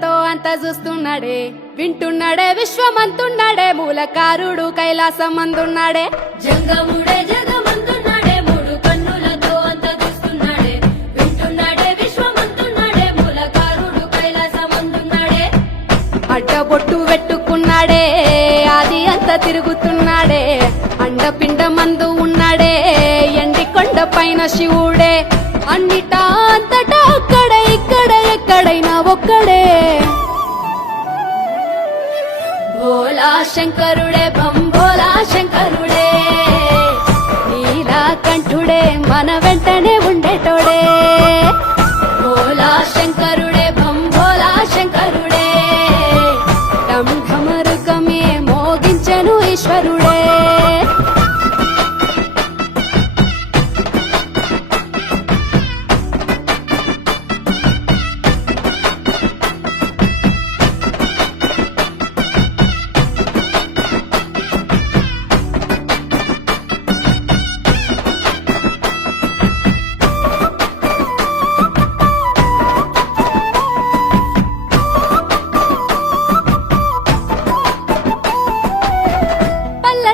కన్నులతో అంత చూస్తున్నాడే, వింటున్నాడే విశ్వమంతున్నాడే, మూలకారుడు కైలాసమందున్నాడే. జంగముడే జగమంతున్నాడే, మూడు కన్నులతో అంత చూస్తున్నాడే, వింటున్నాడే విశ్వమంతున్నాడే, మూలకారుడు కైలాసమందున్నాడే. అడ్డబొట్టు పెట్టుకున్నాడే, ఆది అంత తిరుగుతున్నాడే, అండపిండ మందు ఉన్నాడే, ఎండి కొండ పైన శివుడే, అన్నిటా అంతటా అక్కడే ఇక్కడ ఎక్కడైనా ఒక్కడే. భోలా శంకరుడే భంభోలా శంకరుడే, నీలకంఠుడే మన వెంటనే ఉండేటోడే. భోలా శంకరుడే భంభోలా శంకరుడే, ఢం ఢమరుకమే మోగించెను ఈశ్వరుడే.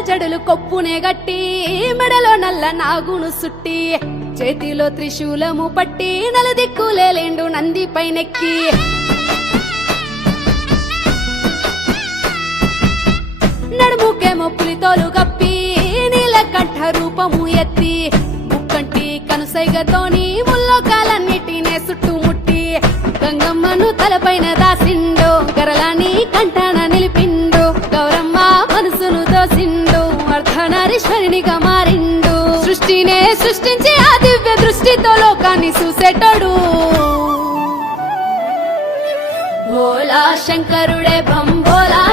జడులు కొప్పునే గట్టి, మెడలో నల్ల నాగును సుట్టి, చేతిలో త్రిశూలము పట్టి, నలుదిక్కులేండు నంది పైనెక్కి. నడుముకేమో పులితోలు కప్పి, నీలకంఠ రూపము ఎత్తి, ముక్కంటి కనుసైగతోని ముల్లోకాలన్నిటినే చుట్టుముట్టి, గంగమ్మను తలపైన దాసిండు, గరలాని కంఠాన నిలిపిండు, గౌరమ్మ మనసును దోసిండు, అర్ధనారీశ్వరునిగా మారిండు. సృష్టినే సృష్టించి ఆ దివ్య దృష్టితో లోకాన్ని చూసేటోడు. భోలా శంకరుడే భంభోలా